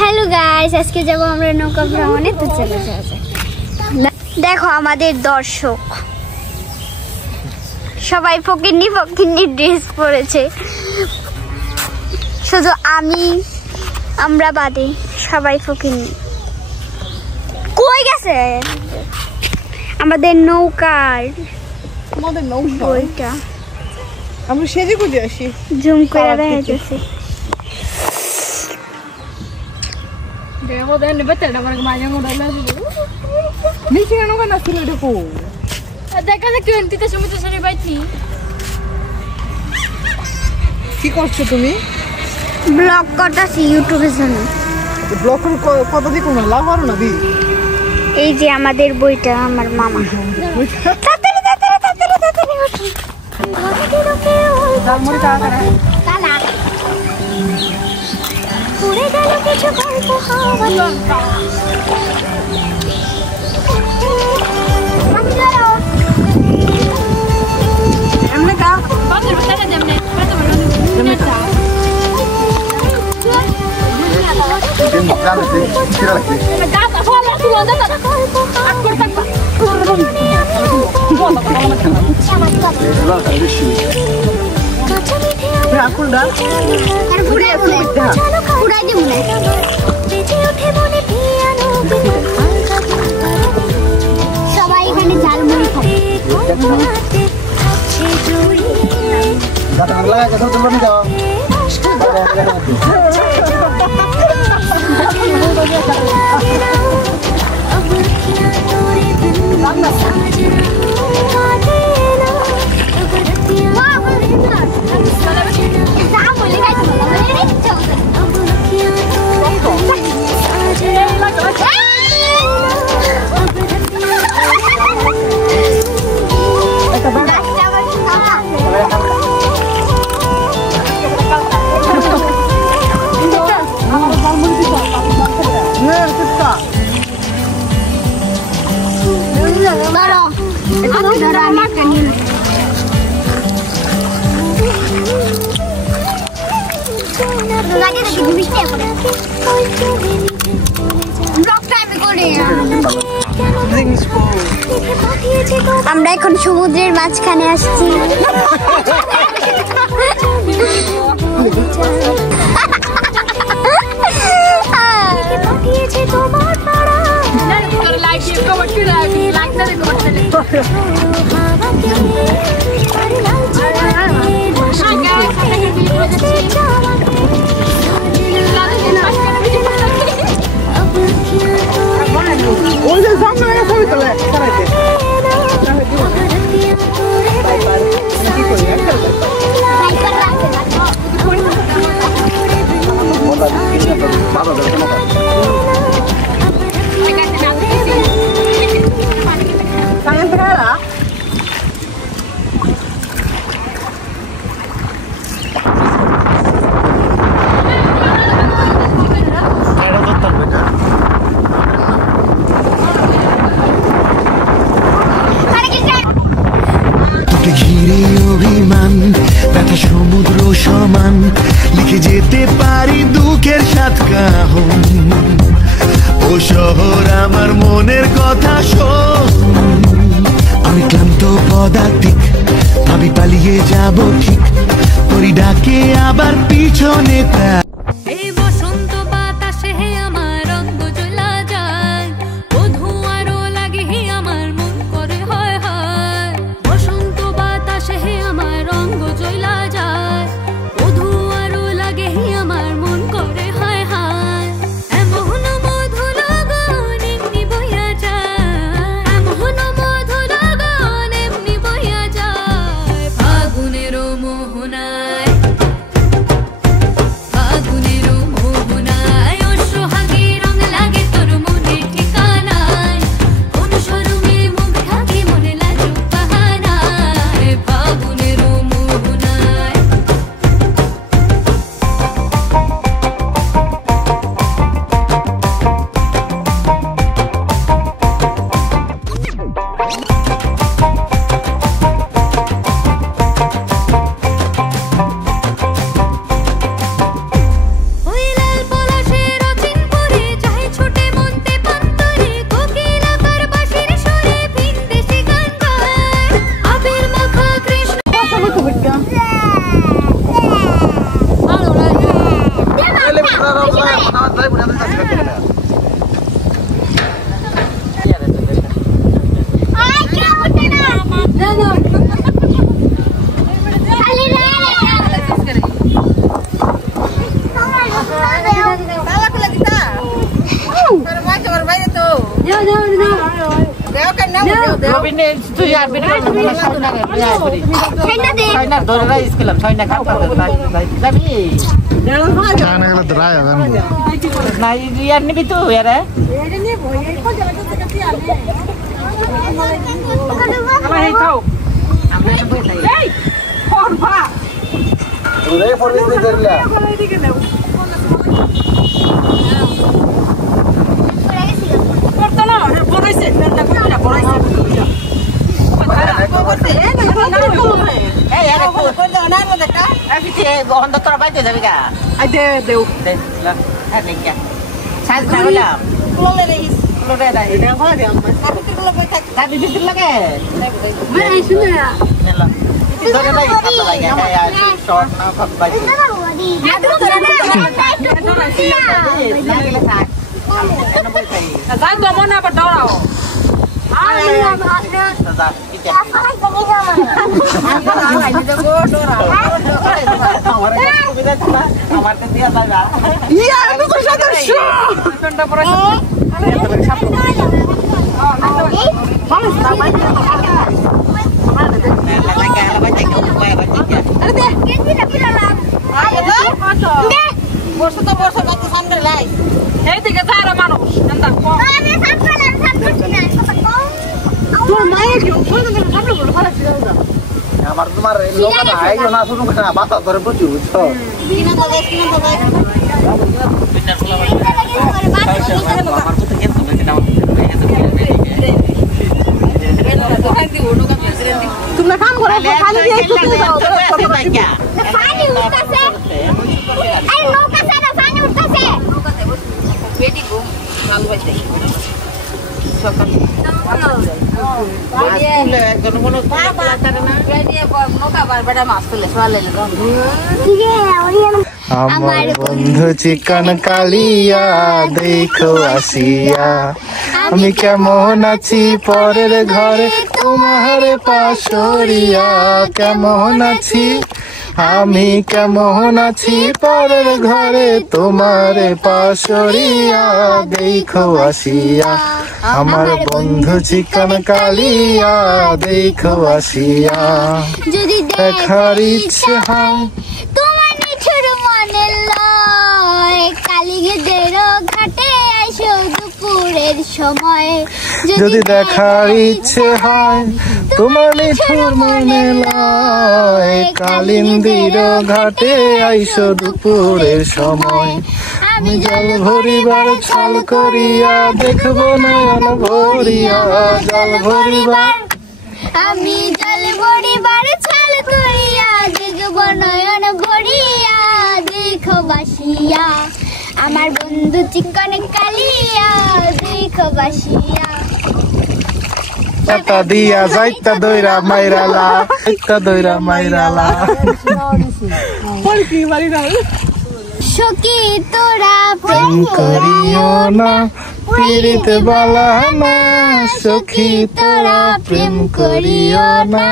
Hello guys, আজকে যাব আমরা নৌকা ভ্রমণে, তো চলে যাওয়া যাক। দেখো আমাদের দর্শক সবাই ফকিন্নি ফকিন্নি ড্রেস পরেছে, শুধু আমরা বাদে সবাই ফকিন্নি। কই গেছে আমাদের নৌকার ওইটা? আমরা সেজে গুজে আসি, জুম করে দেখা যাচ্ছে। কি করছো তুমি? ব্লগ করতেছি ইউটিউবের জন্য। ব্লগ কত দিয়ে কোনো লাভ হয় না দি? এই যে আমাদের বইটা আমার মামা। সবাই এখানে ঝালমুড়ি খাবে। আমরা এখন সমুদ্রের মাঝখানে আসছি। ঘিরে অভিমান ব্যথা সমুদ্র সমান, লিখে যেতে পারি দুঃখের সাত কাহন। ও শহর আমার মনের কথা শোন, আমি ক্লান্ত পদাতিক, ভাবি পালিয়ে যাব ঠিক, তোরই ডাকে আবার পিছনে তা। আমার তোমার লোক না আইলো না শুনুন না বাতা ধরে প্রচুর বুঝছো তোমরা কাম করো পানি দিয়ে শুকিয়ে দাও পানি উঠতেছে এই নৌকা ছাড়া পানি উঠতেছে বেটি গো কাল বাইতে সকাল আমার বন্ধু চিকন কালিয়া দেখো আসিয়া আমি কেমন আছি পরের ঘরে তোমার পাশরিয়া কেমন আছি আমি কেমন আছি পরের ঘরে তোমার পাশরিয়া দেখো আসিয়া আমার বন্ধু চিকন কালিয়া দেখো আসিয়া যদি দেখার ইচ্ছে হয় তোমার নিঠুর মনে লয় কালীঘাটের ঘাটে আইসো দুপুরের সময় যদি দেখার ইচ্ছে হয় তোমার নিঠুর মনে লয় কালিন্দির ঘাটে আইসো দুপুরের সময় আমি জল ভরিবার ছল করিয়া দেখবো নয়ন ভরিয়া জল ভরিবার আমি জল ভরিবার ছল করিয়া দেখব নয়ন ভরিয়া দেখো বাসিয়া আমার বন্ধু চিকন কালিয়া দেখো বাসিয়া পাতা দিয়া যাইতা দইরা মাইরালা যাইতা দইরা মাইরালা পলকি বাড়ি দাও সখী তোরা প্রেম করিও না পীড়িত বালা না সখী তোরা প্রেম করিও না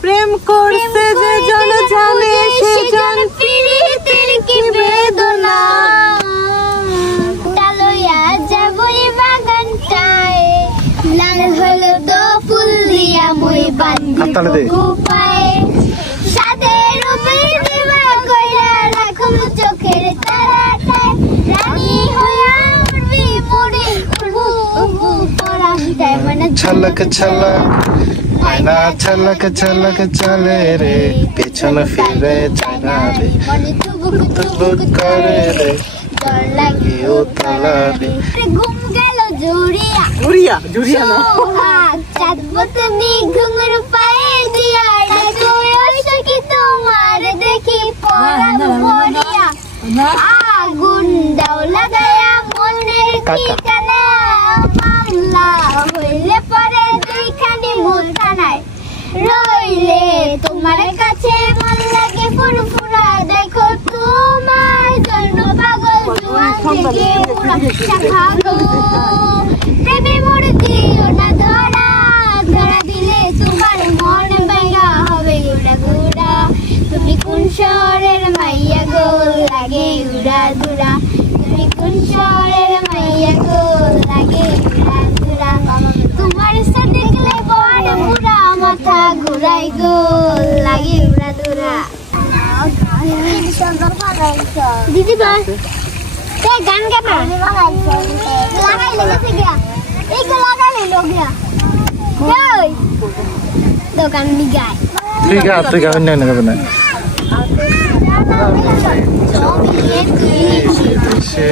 প্রেম করতে যে জন জানে সে জন পীড়িতের কি বেদনা ডালইয়া যাবই বাগানটায় লাল হলো তো ফুল দিয়া মই হাততালি দে। বান্ধব গোপায় সাদের উপরে দিবা কইরা রাখুম চোখের তারাটায় রানী হইয়া উড়বি মুড়ি উড়বু উড়বু তোরা দেয় মনে ছলক ছলক আয়না ছলক ছলক চলে রে পেছন ফিরে যায় না রে মনে তুবুক তুবুক করে রে ডর লাগে ও তালা রে ঘুম গেল জুড়িয়া জুড়িয়া না সোহাগ চাঁদ বতনি ঘুঙুর পায়ে দিয়া ডাকো সখী তোমার দেখি পরাণ মরিয়া আগুন দাও লাগায়া মনের ঠিকানা মামলা হইলে পরে দুইখানি মুলখানায় রইলে তোমার কাছে মন লাগে ফুরফুরা দেখো তোমার পুরা শাখাগো প্রেমে মরে দিও না ধরা ধরা দিলে তোমার মন ভাঙা হবে উড়া গুড়া তুমি কোন শহরের মাইয়া গো লাগে উড়া দুরা তুমি কোন শহরের মাইয়া গো লাগে উড়া দুরা তোমার সাথে দেখলে বড় পুরা মাথা ঘুরাই গো লাগে উড়া দুরা দিদি বল এই গান গানা লাগাই লেগেছে গিয়া এই গো লাগাই লো গিয়া ওই দোকান নি গায় তুই গাবেন না গাবেন না ছবি তুই সে